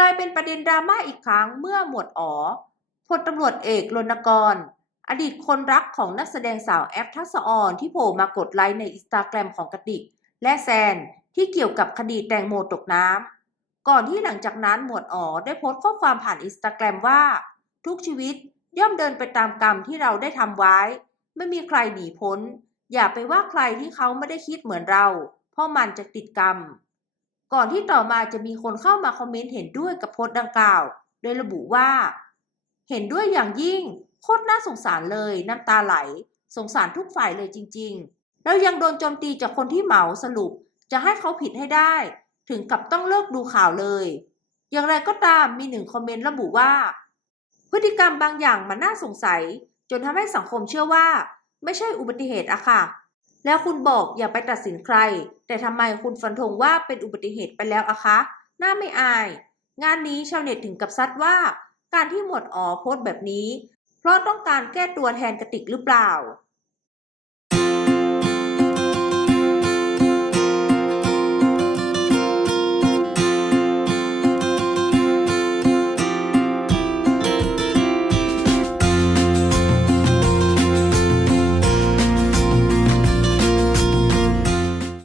กลายเป็นประเด็นดราม่าอีกครั้งเมื่อหมวดอ๋อพลตำรวจเอกรณกร อดีตคนรักของนักแสดงสาวแอฟทักษออนที่โผล่มากดไลค์ในอินสตาแกรมของกติก และแซนที่เกี่ยวกับคดีแตงโมตกน้ำก่อนที่หลังจากนั้นหมวดอ๋อได้โพสต์ข้อความผ่านอินสตาแกรมว่า ทุกชีวิตย่อมเดินไปตามกรรมที่เราได้ทำไว้ ไม่มีใครหนีพ้น อย่าไปว่าใครที่เขาไม่ได้คิดเหมือนเรา เพราะมันจะติดกรรม ก่อนที่ต่อมาจะมีคนเข้ามาคอมเมนต์เห็นด้วยกับโพสต์ดังกล่าว โดยระบุว่า เห็นด้วยอย่างยิ่ง โคตรน่าสงสารเลยน้ำตาไหล สงสารทุกฝ่ายเลยจริง ๆ แล้วยังโดนโจมตีจากคนที่เหมาสรุป จะให้เขาผิดให้ได้ ถึงกับต้องเลิกดูข่าวเลย อย่างไรก็ตามมีหนึ่งคอมเมนต์ระบุว่า พฤติกรรมบางอย่างมันน่าสงสัย จนทำให้สังคมเชื่อว่า ไม่ใช่อุบัติเหตุอะค่ะ แล้วคุณบอกอย่าไปตัดสินใคร แต่ทำไมคุณฟันธงว่าเป็นอุบัติเหตุไปแล้วอะคะ น่าไม่อาย งานนี้ชาวเน็ตถึงกับซัดว่า การที่หมวดอ๋อโพสต์แบบนี้ เพราะต้องการแก้ตัวแทนกติกหรือเปล่า